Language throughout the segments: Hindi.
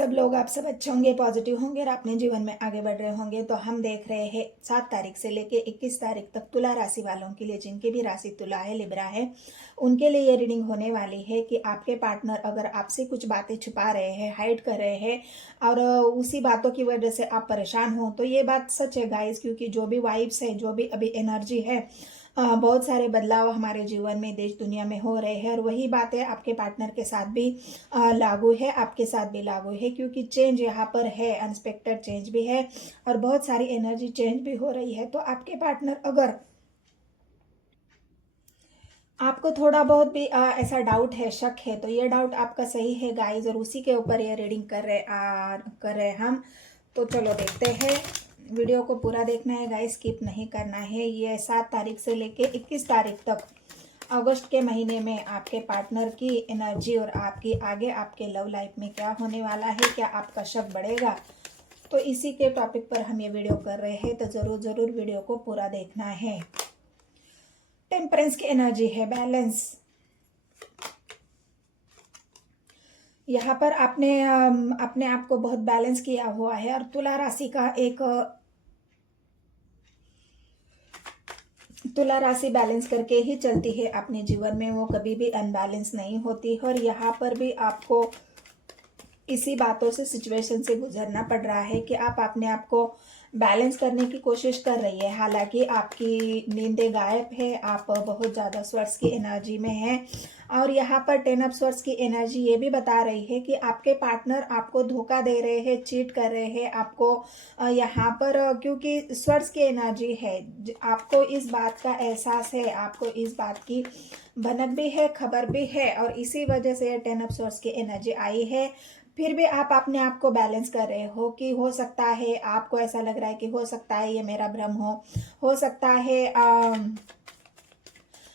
आप सब अच्छे होंगे, पॉजिटिव होंगे और अपने जीवन में आगे बढ़ रहे होंगे। तो हम देख रहे हैं 7 तारीख से लेके 21 तारीख तक तुला राशि वालों के लिए, जिनकी भी राशि तुला है, लिब्रा है, उनके लिए ये रीडिंग होने वाली है कि आपके पार्टनर अगर आपसे कुछ बातें छुपा रहे हैं, हाइड कर रहे हैं और उसी बातों की वजह से आप परेशान हो, तो ये बात सच है गाइस। क्योंकि जो भी वाइब्स है, जो भी अभी एनर्जी है, बहुत सारे बदलाव हमारे जीवन में, देश दुनिया में हो रहे हैं और वही बातें आपके पार्टनर के साथ भी लागू है, आपके साथ भी लागू है। क्योंकि चेंज यहाँ पर है, अनएक्सपेक्टेड चेंज भी है और बहुत सारी एनर्जी चेंज भी हो रही है। तो आपके पार्टनर अगर आपको थोड़ा बहुत भी ऐसा डाउट है, शक है, तो ये डाउट आपका सही है गाइस और उसी के ऊपर ये रीडिंग कर रहे हम। तो चलो देखते हैं। वीडियो को पूरा देखना है गाइस, स्किप नहीं करना है। ये 7 तारीख से लेके 21 तारीख तक अगस्त के महीने में आपके पार्टनर की एनर्जी और आपकी आगे आपके लव लाइफ में क्या होने वाला है, क्या आपका शक बढ़ेगा, तो इसी के टॉपिक पर हम ये वीडियो कर रहे हैं। तो ज़रूर वीडियो को पूरा देखना है। टेम्परेंस की एनर्जी है, बैलेंस। यहाँ पर आपने अपने आप को बहुत बैलेंस किया हुआ है और तुला राशि का एक तुला राशि बैलेंस करके ही चलती है अपने जीवन में, वो कभी भी अनबैलेंस नहीं होती। और यहाँ पर भी आपको इसी बातों से, सिचुएशन से गुजरना पड़ रहा है कि आप अपने आप को बैलेंस करने की कोशिश कर रही है। हालांकि आपकी नींदें गायब है, आप बहुत ज़्यादा स्वर्स की एनर्जी में हैं और यहाँ पर 10 ऑफ स्वर्स की एनर्जी ये भी बता रही है कि आपके पार्टनर आपको धोखा दे रहे हैं, चीट कर रहे हैं आपको। यहाँ पर क्योंकि स्वर्स की एनर्जी है, आपको इस बात का एहसास है, आपको इस बात की भनक भी है, खबर भी है और इसी वजह से 10 ऑफ स्वर्स की एनर्जी आई है। फिर भी आप अपने आप को बैलेंस कर रहे हो कि हो सकता है, आपको ऐसा लग रहा है कि हो सकता है ये मेरा भ्रम हो सकता है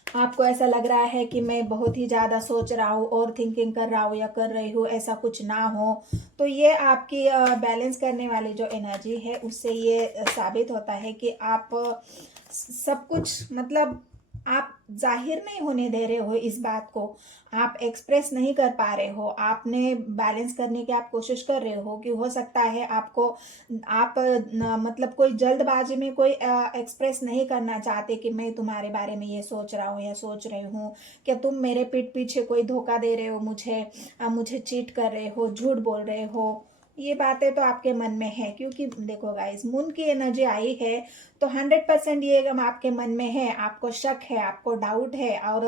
आपको ऐसा लग रहा है कि मैं बहुत ही ज़्यादा सोच रहा हूँ और थिंकिंग कर रहा हूँ या कर रही हूँ, ऐसा कुछ ना हो। तो ये आपकी बैलेंस करने वाली जो एनर्जी है, उससे ये साबित होता है कि आप सब कुछ, मतलब आप जाहिर नहीं होने दे रहे हो इस बात को, आप एक्सप्रेस नहीं कर पा रहे हो, आपने बैलेंस करने की आप कोशिश कर रहे हो कि हो सकता है आपको, आप मतलब कोई जल्दबाजी में कोई एक्सप्रेस नहीं करना चाहते कि मैं तुम्हारे बारे में ये सोच रहा हूँ या सोच रही हूँ, क्या तुम मेरे पीठ पीछे कोई धोखा दे रहे हो, मुझे चीट कर रहे हो, झूठ बोल रहे हो। ये बातें तो आपके मन में है। क्योंकि देखो गाइस, मून की एनर्जी आई है तो 100% ये गम आपके मन में है, आपको शक है, आपको डाउट है और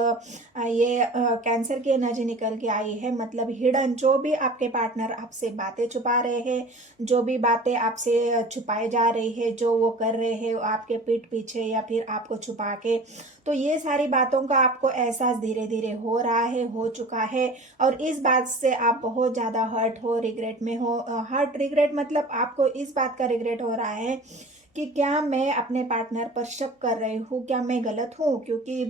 ये कैंसर की एनर्जी निकल के आई है। मतलब हिडन, जो भी आपके पार्टनर आपसे बातें छुपा रहे हैं, जो भी बातें आपसे छुपाई जा रही है, जो वो कर रहे हैं आपके पीठ पीछे या फिर आपको छुपा के, तो ये सारी बातों का आपको एहसास धीरे धीरे हो रहा है, हो चुका है और इस बात से आप बहुत ज़्यादा हर्ट हो, रिग्रेट में हो। हर्ट, रिग्रेट मतलब आपको इस बात का रिग्रेट हो रहा है कि क्या मैं अपने पार्टनर पर शक कर रही हूँ, क्या मैं गलत हूँ, क्योंकि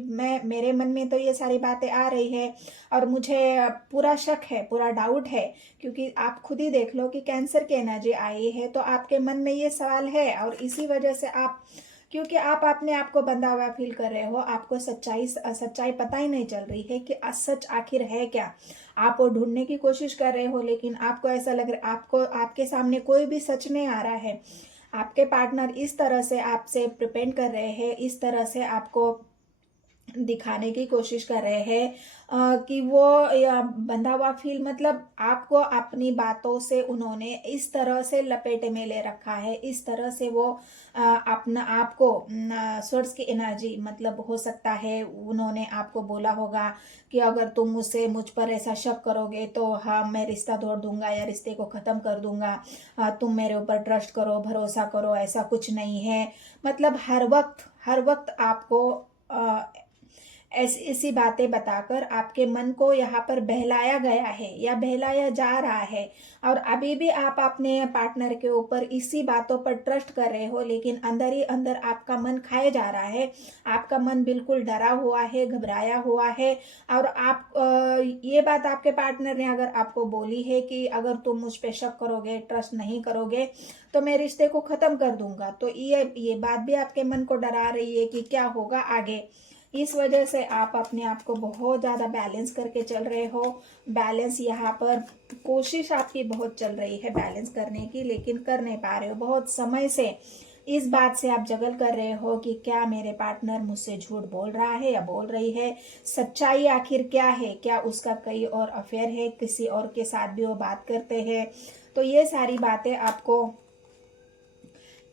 मेरे मन में तो ये सारी बातें आ रही है और मुझे पूरा शक है, पूरा डाउट है। क्योंकि आप खुद ही देख लो कि कैंसर की एनर्जी आई है तो आपके मन में ये सवाल है और इसी वजह से आप, क्योंकि आप अपने आप को बंधा हुआ फील कर रहे हो, आपको सच्चाई पता ही नहीं चल रही है कि सच आखिर है क्या। आप वो ढूंढने की कोशिश कर रहे हो लेकिन आपको ऐसा लग रहा है, आपको आपके सामने कोई भी सच नहीं आ रहा है। आपके पार्टनर इस तरह से आपसे प्रिपेंड कर रहे हैं, इस तरह से आपको दिखाने की कोशिश कर रहे हैं कि वो या बंधा हुआ फील, मतलब आपको अपनी बातों से उन्होंने इस तरह से लपेटे में ले रखा है, इस तरह से वो अपना आपको सोर्स की एनर्जी, मतलब हो सकता है उन्होंने आपको बोला होगा कि अगर तुम मुझ पर ऐसा शक करोगे तो हाँ, मैं रिश्ता तोड़ दूंगा या रिश्ते को ख़त्म कर दूंगा, तुम मेरे ऊपर ट्रस्ट करो, भरोसा करो, ऐसा कुछ नहीं है। मतलब हर वक्त आपको ऐसी ऐसी बातें बताकर आपके मन को यहाँ पर बहलाया गया है या बहलाया जा रहा है और अभी भी आप अपने पार्टनर के ऊपर इसी बातों पर ट्रस्ट कर रहे हो, लेकिन अंदर ही अंदर आपका मन खाया जा रहा है। आपका मन बिल्कुल डरा हुआ है, घबराया हुआ है और आप ये बात आपके पार्टनर ने अगर आपको बोली है कि अगर तुम मुझ पे शक करोगे, ट्रस्ट नहीं करोगे तो मैं रिश्ते को ख़त्म कर दूंगा, तो ये बात भी आपके मन को डरा रही है कि क्या होगा आगे। इस वजह से आप अपने आप को बहुत ज़्यादा बैलेंस करके चल रहे हो। बैलेंस यहाँ पर कोशिश आपकी बहुत चल रही है बैलेंस करने की, लेकिन कर नहीं पा रहे हो। बहुत समय से इस बात से आप जगल कर रहे हो कि क्या मेरे पार्टनर मुझसे झूठ बोल रहा है या बोल रही है, सच्चाई आखिर क्या है, क्या उसका कई और अफेयर है, किसी और के साथ भी वो बात करते हैं। तो ये सारी बातें आपको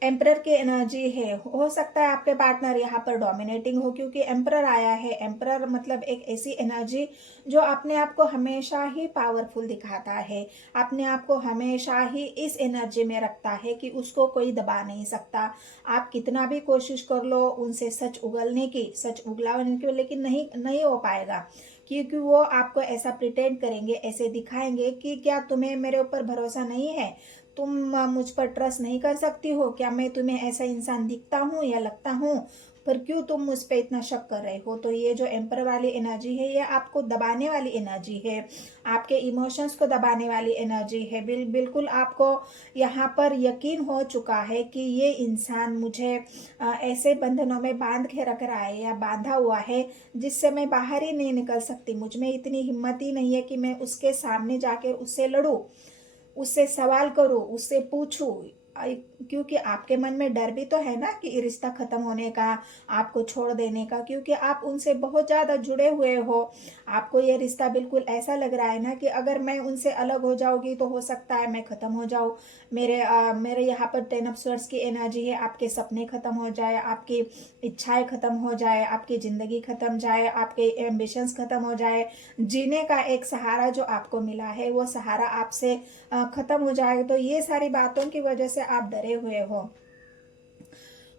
एम्परर की एनर्जी है। हो सकता है आपके पार्टनर यहाँ पर डोमिनेटिंग हो, क्योंकि एम्परर आया है। एम्परर मतलब एक ऐसी एनर्जी जो अपने आप को हमेशा ही पावरफुल दिखाता है, अपने आप को हमेशा ही इस एनर्जी में रखता है कि उसको कोई दबा नहीं सकता। आप कितना भी कोशिश कर लो उनसे सच उगलने की, सच उगलाने की, लेकिन नहीं नहीं हो पाएगा, क्योंकि वो आपको ऐसा प्रिटेंड करेंगे, ऐसे दिखाएंगे कि क्या तुम्हें मेरे ऊपर भरोसा नहीं है, तुम मुझ पर ट्रस्ट नहीं कर सकती हो, क्या मैं तुम्हें ऐसा इंसान दिखता हूँ या लगता हूँ, पर क्यों तुम मुझ पे इतना शक कर रहे हो। तो ये जो एम्पर वाली एनर्जी है, ये आपको दबाने वाली एनर्जी है, आपके इमोशंस को दबाने वाली एनर्जी है। बिल्कुल आपको यहाँ पर यकीन हो चुका है कि ये इंसान मुझे ऐसे बंधनों में बांध के रख रहा है या बांधा हुआ है जिससे मैं बाहर ही नहीं निकल सकती। मुझ में इतनी हिम्मत ही नहीं है कि मैं उसके सामने जाकर उससे लड़ूं, उससे सवाल करो, उससे पूछो। क्योंकि आपके मन में डर भी तो है ना कि रिश्ता खत्म होने का, आपको छोड़ देने का, क्योंकि आप उनसे बहुत ज्यादा जुड़े हुए हो। आपको ये रिश्ता बिल्कुल ऐसा लग रहा है ना कि अगर मैं उनसे अलग हो जाऊंगी तो हो सकता है मैं खत्म हो जाऊं। मेरे यहाँ पर 10 ऑफ स्वॉर्ड्स की एनर्जी है, आपके सपने खत्म हो जाए, आपकी इच्छाएं खत्म हो जाए, आपकी जिंदगी खत्म जाए, आपके एम्बिशंस खत्म हो जाए। जीने का एक सहारा जो आपको मिला है वो सहारा आपसे खत्म हो जाएगा। तो ये सारी बातों की वजह से आप डरे हुए हो,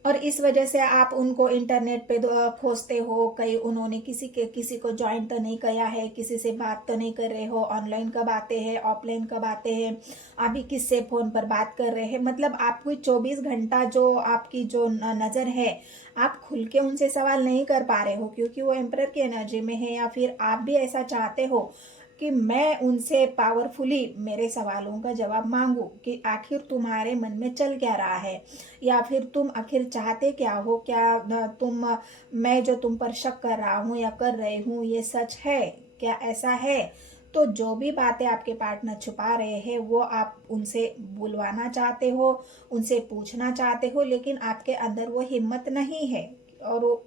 और इस वजह से आप उनको इंटरनेट पे खोजते हो, कहीं उन्होंने किसी को ज्वाइन तो नहीं किया है, किसी से बात तो नहीं कर रहे हो, ऑनलाइन कब आते हैं, ऑफलाइन कब आते हैं, अभी किससे फोन पर बात कर रहे हैं। मतलब आपको 24 घंटा जो आपकी जो नजर है, आप खुल के उनसे सवाल नहीं कर पा रहे हो, क्योंकि वो एम्परर की एनर्जी में है। या फिर आप भी ऐसा चाहते हो कि मैं उनसे पावरफुली मेरे सवालों का जवाब मांगू कि आखिर तुम्हारे मन में चल क्या रहा है, या फिर तुम आखिर चाहते क्या हो, क्या मैं जो तुम पर शक कर रहा हूँ या कर रही हूँ ये सच है, क्या ऐसा है। तो जो भी बातें आपके पार्टनर छुपा रहे हैं वो आप उनसे बुलवाना चाहते हो, उनसे पूछना चाहते हो, लेकिन आपके अंदर वो हिम्मत नहीं है। और वो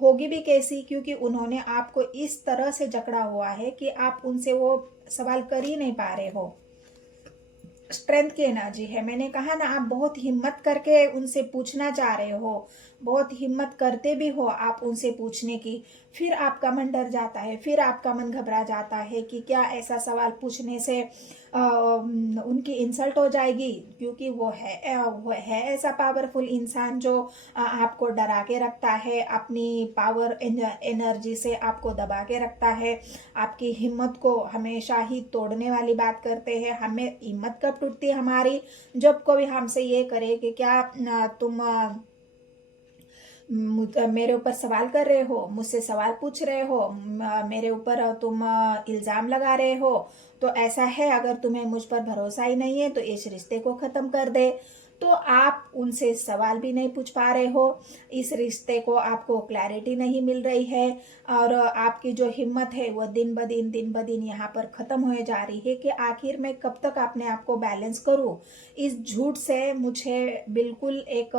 होगी भी कैसी, क्योंकि उन्होंने आपको इस तरह से जकड़ा हुआ है कि आप उनसे वो सवाल कर ही नहीं पा रहे हो। स्ट्रेंथ की एनर्जी है, मैंने कहा ना, आप बहुत हिम्मत करके उनसे पूछना चाह रहे हो, बहुत हिम्मत करते भी हो आप उनसे पूछने की, फिर आपका मन डर जाता है, फिर आपका मन घबरा जाता है कि क्या ऐसा सवाल पूछने से उनकी इंसल्ट हो जाएगी, क्योंकि वो है ऐसा पावरफुल इंसान जो आपको डरा के रखता है, अपनी पावर एनर्जी से आपको दबा के रखता है, आपकी हिम्मत को हमेशा ही तोड़ने वाली बात करते हैं। हमें हिम्मत कब टूटती है हमारी, जब कोई हमसे ये करे कि क्या तुम मेरे ऊपर सवाल कर रहे हो, मुझसे सवाल पूछ रहे हो, मेरे ऊपर तुम इल्जाम लगा रहे हो। तो ऐसा है, अगर तुम्हें मुझ पर भरोसा ही नहीं है तो इस रिश्ते को खत्म कर दे। तो आप उनसे सवाल भी नहीं पूछ पा रहे हो, इस रिश्ते को आपको क्लैरिटी नहीं मिल रही है, और आपकी जो हिम्मत है वो दिन ब दिन यहाँ पर खत्म हो जा रही है कि आखिर मैं कब तक अपने आप को बैलेंस करूँ। इस झूठ से मुझे बिल्कुल एक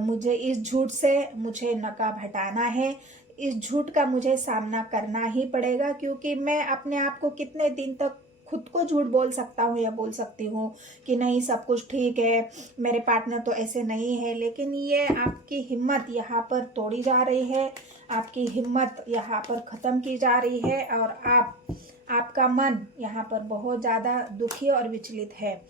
मुझे इस झूठ से मुझे नकाब हटाना है, इस झूठ का मुझे सामना करना ही पड़ेगा, क्योंकि मैं अपने आप को कितने दिन तक खुद को झूठ बोल सकता हूँ या बोल सकती हूँ कि नहीं सब कुछ ठीक है, मेरे पार्टनर तो ऐसे नहीं है। लेकिन ये आपकी हिम्मत यहाँ पर तोड़ी जा रही है, आपकी हिम्मत यहाँ पर ख़त्म की जा रही है, और आपका मन यहाँ पर बहुत ज़्यादा दुखी और विचलित है।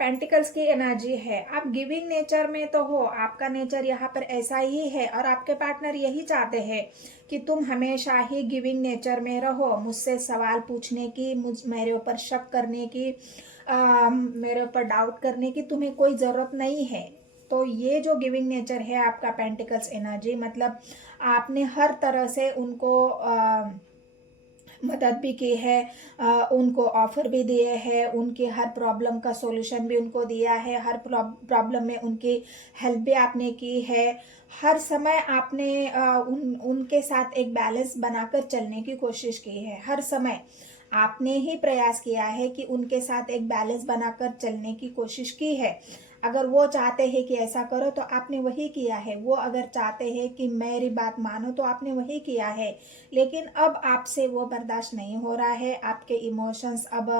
पेंटिकल्स की एनर्जी है, आप गिविंग नेचर में तो हो, आपका नेचर यहाँ पर ऐसा ही है, और आपके पार्टनर यही चाहते हैं कि तुम हमेशा ही गिविंग नेचर में रहो, मुझसे सवाल पूछने की, मेरे ऊपर शक करने की, मेरे ऊपर डाउट करने की तुम्हें कोई ज़रूरत नहीं है। तो ये जो गिविंग नेचर है आपका पेंटिकल्स एनर्जी, मतलब आपने हर तरह से उनको मदद भी की है, उनको ऑफर भी दिए हैं, उनकी हर प्रॉब्लम का सॉल्यूशन भी उनको दिया है, हर प्रॉब्लम में उनकी हेल्प भी आपने की है। हर समय आपने उनके साथ एक बैलेंस बनाकर चलने की कोशिश की है। हर समय आपने ही प्रयास किया है कि उनके साथ एक बैलेंस बनाकर चलने की कोशिश की है। अगर वो चाहते हैं कि ऐसा करो तो आपने वही किया है, वो अगर चाहते हैं कि मेरी बात मानो तो आपने वही किया है। लेकिन अब आपसे वो बर्दाश्त नहीं हो रहा है, आपके इमोशंस अब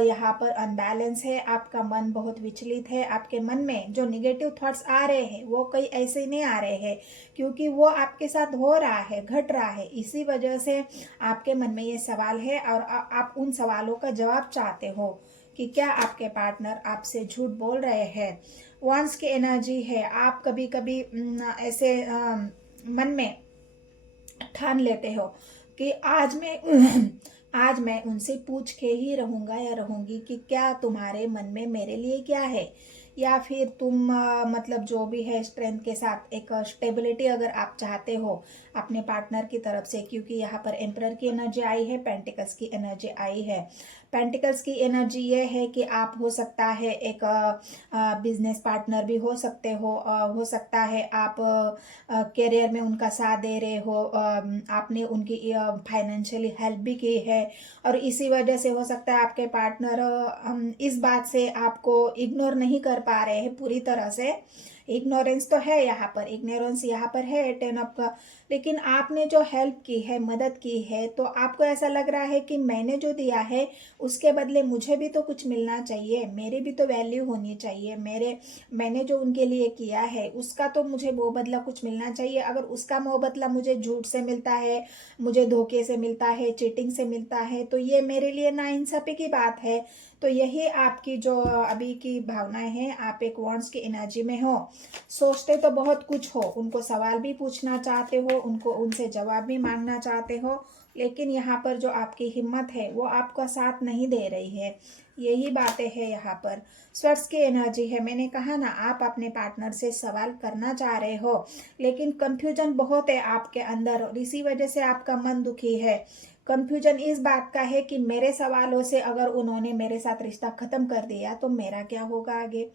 यहाँ पर अनबैलेंस है, आपका मन बहुत विचलित है, आपके मन में जो निगेटिव थॉट्स आ रहे हैं वो कई ऐसे नहीं आ रहे हैं, क्योंकि वो आपके साथ हो रहा है, घट रहा है। इसी वजह से आपके मन में ये सवाल है और आप उन सवालों का जवाब चाहते हो कि क्या आपके पार्टनर आपसे झूठ बोल रहे हैं। वंस की एनर्जी है, आप कभी कभी ऐसे मन में ठान लेते हो कि आज मैं आज मैं उनसे पूछ के ही रहूंगा या रहूंगी कि क्या तुम्हारे मन में मेरे लिए क्या है, या फिर तुम मतलब जो भी है स्ट्रेंथ के साथ एक स्टेबिलिटी अगर आप चाहते हो अपने पार्टनर की तरफ से, क्योंकि यहाँ पर एम्परर की एनर्जी आई है, पेंटिकल्स की एनर्जी आई है। पेंटिकल्स की एनर्जी ये है कि आप हो सकता है एक बिजनेस पार्टनर भी हो सकते हो सकता है आप करियर में उनका साथ दे रहे हो, आपने उनकी फाइनेंशियली हेल्प भी की है, और इसी वजह से हो सकता है आपके पार्टनर इस बात से आपको इग्नोर नहीं कर पा रहे हैं पूरी तरह से। इग्नोरेंस तो है यहाँ पर, इग्नोरेंस यहाँ पर है 10 ऑफ का, लेकिन आपने जो हेल्प की है, मदद की है, तो आपको ऐसा लग रहा है कि मैंने जो दिया है उसके बदले मुझे भी तो कुछ मिलना चाहिए, मेरी भी तो वैल्यू होनी चाहिए, मैंने जो उनके लिए किया है उसका तो मुझे वो बदला कुछ मिलना चाहिए। अगर उसका वो बदला मुझे झूठ से मिलता है, मुझे धोखे से मिलता है, चीटिंग से मिलता है, तो ये मेरे लिए नाइंसाफी की बात है। तो यही आपकी जो अभी की भावनाएं हैं, आप एक वॉन्ट्स की एनर्जी में हो, सोचते तो बहुत कुछ हो, उनको सवाल भी पूछना चाहते हो, उनको उनसे जवाब भी मांगना चाहते हो, लेकिन यहाँ पर जो आपकी हिम्मत है वो आपका साथ नहीं दे रही है। यही बातें हैं यहाँ पर। स्वर्स की एनर्जी है, मैंने कहा ना, आप अपने पार्टनर से सवाल करना चाह रहे हो, लेकिन कंफ्यूजन बहुत है आपके अंदर, और इसी वजह से आपका मन दुखी है। कंफ्यूजन इस बात का है कि मेरे सवालों से अगर उन्होंने मेरे साथ रिश्ता खत्म कर दिया तो मेरा क्या होगा आगे।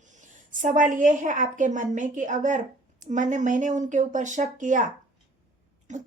सवाल ये है आपके मन में कि अगर मैंने उनके ऊपर शक किया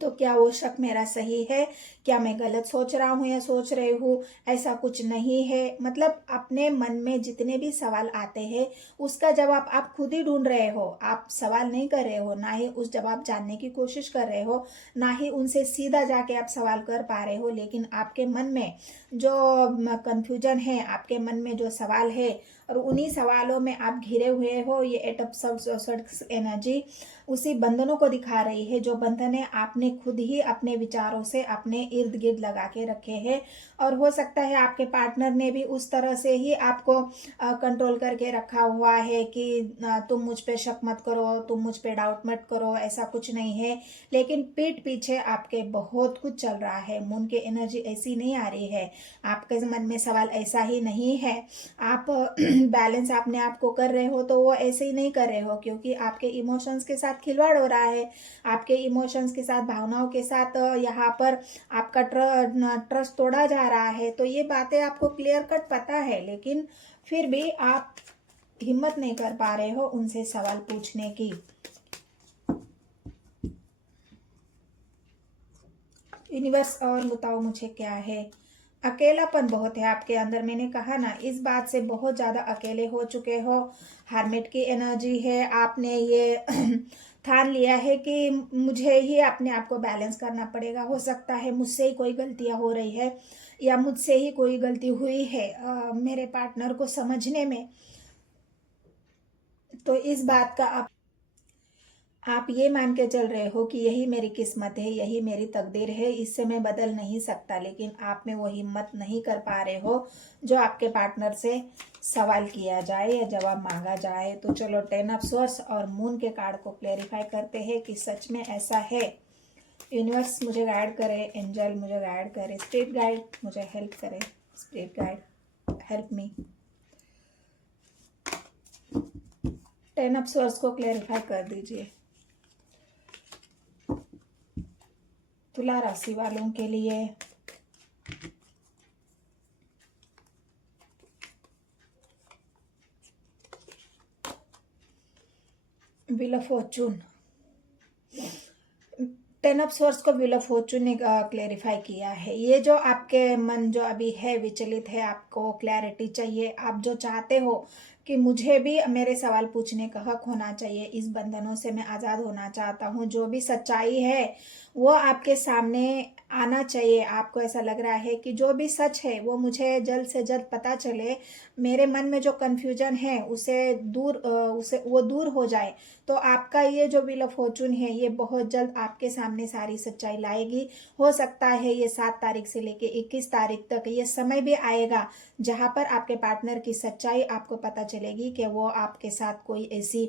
तो क्या वो शक मेरा सही है, क्या मैं गलत सोच रहा हूँ या सोच रही हूँ, ऐसा कुछ नहीं है। मतलब अपने मन में जितने भी सवाल आते हैं उसका जवाब आप खुद ही ढूंढ रहे हो, आप सवाल नहीं कर रहे हो, ना ही उस जवाब जानने की कोशिश कर रहे हो, ना ही उनसे सीधा जाके आप सवाल कर पा रहे हो। लेकिन आपके मन में जो कंफ्यूजन है, आपके मन में जो सवाल है, और उन्हीं सवालों में आप घिरे हुए हो, ये एट ऑफ एनर्जी उसी बंधनों को दिखा रही है, जो बंधने आपने खुद ही अपने विचारों से अपने इर्द गिर्द लगा के रखे हैं। और हो सकता है आपके पार्टनर ने भी उस तरह से ही आपको कंट्रोल करके रखा हुआ है कि तुम मुझ पे शक मत करो, तुम मुझ पे डाउट मत करो, ऐसा कुछ नहीं है। लेकिन पीठ पीछे आपके बहुत कुछ चल रहा है, मून की एनर्जी ऐसी नहीं आ रही है, आपके मन में सवाल ऐसा ही नहीं है। आप बैलेंस अपने आप को कर रहे हो तो वो ऐसे ही नहीं कर रहे हो, क्योंकि आपके इमोशंस के साथ खिलवाड़ हो रहा है, आपके इमोशंस के साथ, भावनाओं के साथ यहाँ पर आपका ट्रस्ट तोड़ा जा रहा है। तो ये बातें आपको क्लियर कट पता है, लेकिन फिर भी आप हिम्मत नहीं कर पा रहे हो उनसे सवाल पूछने की। यूनिवर्स और बताओ मुझे क्या है। अकेलापन बहुत है आपके अंदर, मैंने कहा ना, इस बात से बहुत ज़्यादा अकेले हो चुके हो। हार्मिट की एनर्जी है, आपने ये ठान लिया है कि मुझे ही अपने आप को बैलेंस करना पड़ेगा। हो सकता है मुझसे ही कोई गलतियां हो रही है, या मुझसे ही कोई गलती हुई है मेरे पार्टनर को समझने में। तो इस बात का आप ये मान के चल रहे हो कि यही मेरी किस्मत है, यही मेरी तकदीर है, इससे मैं बदल नहीं सकता। लेकिन आप में वो हिम्मत नहीं कर पा रहे हो जो आपके पार्टनर से सवाल किया जाए या जवाब मांगा जाए। तो चलो 10 ऑफ सोर्स और मून के कार्ड को क्लेरिफाई करते हैं कि सच में ऐसा है। यूनिवर्स मुझे गाइड करे, एंजल मुझे गाइड करे, स्पिरिट गाइड मुझे हेल्प करे, spirit guide help me. 10 of source को क्लेरिफाई कर दीजिए। तुला राशि वालों के लिए wheel of Fortune, 10 of source को व्हील ऑफ फॉर्चून ने क्लेरिफाई किया है। ये जो आपके मन जो अभी है विचलित है, आपको क्लैरिटी चाहिए, आप जो चाहते हो कि मुझे भी मेरे सवाल पूछने का हक होना चाहिए, इस बंधनों से मैं आज़ाद होना चाहता हूँ, जो भी सच्चाई है वो आपके सामने आना चाहिए। आपको ऐसा लग रहा है कि जो भी सच है वो मुझे जल्द से जल्द पता चले, मेरे मन में जो कन्फ्यूजन है उसे वो दूर हो जाए। तो आपका ये जो व्हील ऑफ फॉर्चून है ये बहुत जल्द आपके सामने सारी सच्चाई लाएगी। हो सकता है ये 7 तारीख से लेके 21 तारीख तक ये समय भी आएगा जहां पर आपके पार्टनर की सच्चाई आपको पता चलेगी कि वो आपके साथ कोई ऐसी,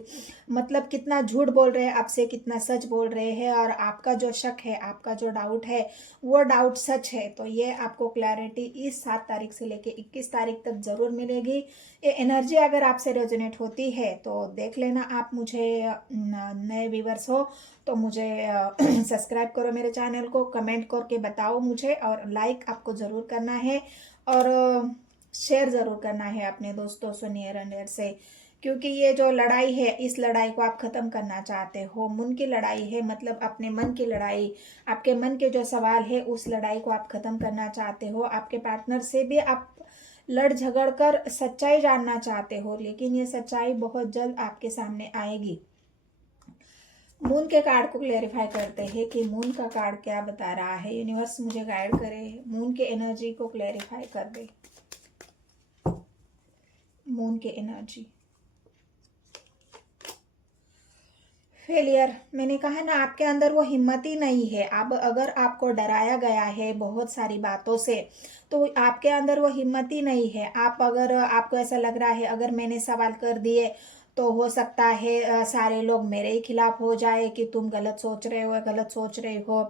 मतलब कितना झूठ बोल रहे हैं आपसे, कितना सच बोल रहे हैं, और आपका जो शक है, आपका जो डाउट है वो डाउट सच है। तो ये आपको क्लैरिटी इस 7 तारीख से लेके 21 तारीख तक जरूर मिलेगी। ये एनर्जी अगर आपसे रेजोनेट होती है तो देख लेना। आप मुझे नए व्यूवर्स हो तो मुझे सब्सक्राइब करो मेरे चैनल को, कमेंट करके बताओ मुझे, और लाइक आपको ज़रूर करना है, और शेयर ज़रूर करना है अपने दोस्तों से, नियर एंड डियर से, क्योंकि ये जो लड़ाई है इस लड़ाई को आप ख़त्म करना चाहते हो। मन की लड़ाई है, मतलब अपने मन की लड़ाई, आपके मन के जो सवाल है उस लड़ाई को आप ख़त्म करना चाहते हो। आपके पार्टनर से भी आप लड़ झगड़ कर सच्चाई जानना चाहते हो, लेकिन ये सच्चाई बहुत जल्द आपके सामने आएगी। मून के कार्ड को क्लेरिफाई करते हैं कि मून का कार्ड क्या बता रहा है। यूनिवर्स मुझे गाइड करे, मून के एनर्जी को क्लेरिफाई कर दे। मून के एनर्जी, फेलियर, मैंने कहा ना आपके अंदर वो हिम्मत ही नहीं है। अब अगर आपको डराया गया है बहुत सारी बातों से तो आपके अंदर वो हिम्मत ही नहीं है। आप अगर आपको ऐसा लग रहा है अगर मैंने सवाल कर दिए तो हो सकता है सारे लोग मेरे ही खिलाफ हो जाए कि तुम गलत सोच रहे हो, गलत सोच रहे हो,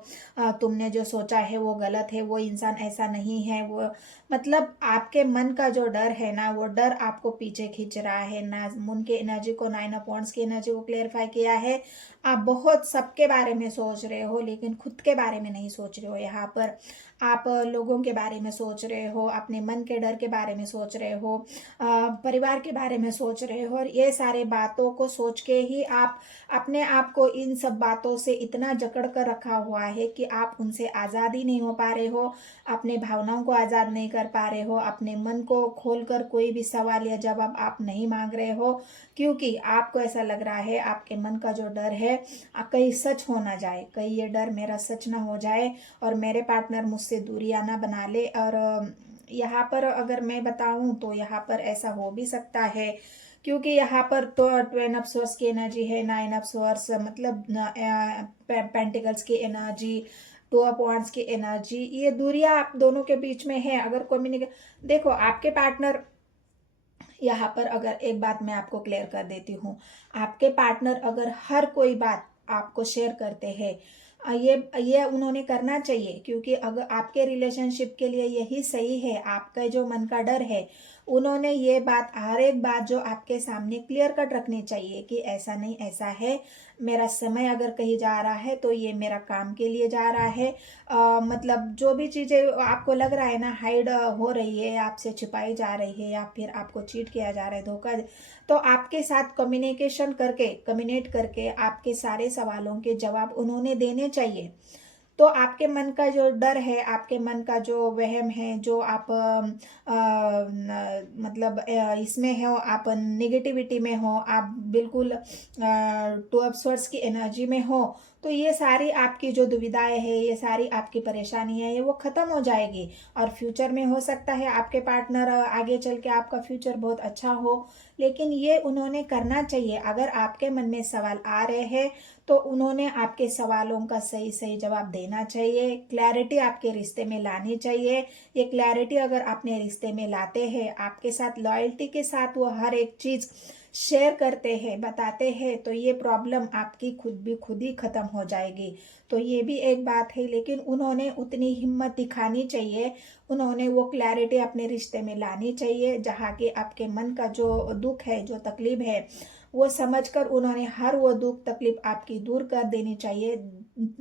तुमने जो सोचा है वो गलत है, वो इंसान ऐसा नहीं है। वो मतलब आपके मन का जो डर है ना, वो डर आपको पीछे खींच रहा है ना। मन की एनर्जी को, 9 ऑफ वांड्स की एनर्जी को क्लेरिफाई किया है। आप बहुत सबके बारे में सोच रहे हो लेकिन खुद के बारे में नहीं सोच रहे हो। यहाँ पर आप लोगों के बारे में सोच रहे हो, अपने मन के डर के बारे में सोच रहे हो, परिवार के बारे में सोच रहे हो, और ये सारे बातों को सोच के ही आप अपने आप को इन सब बातों से इतना जकड़ कर रखा हुआ है कि आप उनसे आज़ाद ही नहीं हो पा रहे हो, अपने भावनाओं को आज़ाद नहीं कर पा रहे हो, अपने मन को खोलकर कोई भी सवाल या जवाब आप नहीं मांग रहे हो, क्योंकि आपको ऐसा लग रहा है आपके मन का जो डर है कहीं सच हो ना जाए, कहीं ये डर मेरा सच ना हो जाए और मेरे पार्टनर मुझसे दूरियां ना बना ले। और यहाँ पर अगर मैं बताऊं तो यहाँ पर ऐसा हो भी सकता है, क्योंकि यहाँ पर तो 12 ऑफ सोर्स की एनर्जी है, 9 ऑफ सोर्स मतलब पेंटिकल्स की एनर्जी, 2 ऑफ वांड्स की एनर्जी, ये दूरियां आप दोनों के बीच में है। अगर कम्युनिकेट, देखो आपके पार्टनर, यहाँ पर अगर एक बात मैं आपको क्लियर कर देती हूँ, आपके पार्टनर अगर हर कोई बात आपको शेयर करते हैं, ये उन्होंने करना चाहिए, क्योंकि अगर आपके रिलेशनशिप के लिए यही सही है। आपका जो मन का डर है, उन्होंने ये बात, हर एक बात जो आपके सामने क्लियर कट रखनी चाहिए कि ऐसा नहीं ऐसा है, मेरा समय अगर कहीं जा रहा है तो ये मेरा काम के लिए जा रहा है। मतलब जो भी चीज़ें आपको लग रहा है ना हाइड हो रही है, आपसे छिपाई जा रही है, या फिर आपको चीट किया जा रहा है, धोखा, तो आपके साथ कम्युनिकेशन करके, कम्युनिकेट करके आपके सारे सवालों के जवाब उन्होंने देने चाहिए। तो आपके मन का जो डर है, आपके मन का जो वहम है, जो आप मतलब इसमें हो, आप निगेटिविटी में हो, आप बिल्कुल 2 ऑफ सोर्स की एनर्जी में हो, तो ये सारी आपकी जो दुविधाएं है, ये सारी आपकी परेशानियां है, वो खत्म हो जाएगी। और फ्यूचर में हो सकता है आपके पार्टनर आगे चल के आपका फ्यूचर बहुत अच्छा हो, लेकिन ये उन्होंने करना चाहिए। अगर आपके मन में सवाल आ रहे हैं तो उन्होंने आपके सवालों का सही सही जवाब देना चाहिए, क्लैरिटी आपके रिश्ते में लानी चाहिए। ये क्लैरिटी अगर अपने रिश्ते में लाते हैं, आपके साथ लॉयल्टी के साथ वो हर एक चीज़ शेयर करते हैं, बताते हैं, तो ये प्रॉब्लम आपकी खुद ही खत्म हो जाएगी। तो ये भी एक बात है, लेकिन उन्होंने उतनी हिम्मत दिखानी चाहिए, उन्होंने वो क्लैरिटी अपने रिश्ते में लानी चाहिए, जहाँ की आपके मन का जो दुख है, जो तकलीफ है, वो समझकर उन्होंने हर वो दुख तकलीफ आपकी दूर कर देनी चाहिए,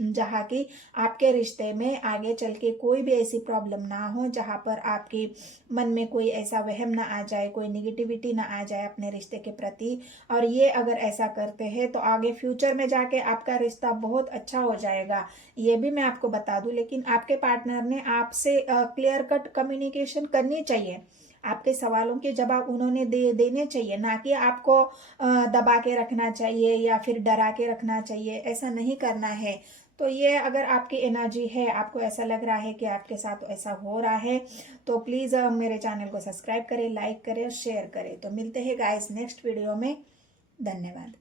जहाँ की आपके रिश्ते में आगे चल के कोई भी ऐसी प्रॉब्लम ना हो, जहाँ पर आपके मन में कोई ऐसा वहम ना आ जाए, कोई निगेटिविटी ना आ जाए अपने रिश्ते के प्रति। और ये अगर ऐसा करते हैं तो आगे फ्यूचर में जाके आपका रिश्ता बहुत अच्छा हो जाएगा, ये भी मैं आपको बता दूं। लेकिन आपके पार्टनर ने आपसे क्लियर कट कम्युनिकेशन करनी चाहिए, आपके सवालों के जवाब उन्होंने देने चाहिए, ना कि आपको दबा के रखना चाहिए या फिर डरा के रखना चाहिए, ऐसा नहीं करना है। तो ये अगर आपकी एनर्जी है, आपको ऐसा लग रहा है कि आपके साथ ऐसा हो रहा है, तो प्लीज़ मेरे चैनल को सब्सक्राइब करें, लाइक करें और शेयर करें। तो मिलते हैं गाइस नेक्स्ट वीडियो में। धन्यवाद।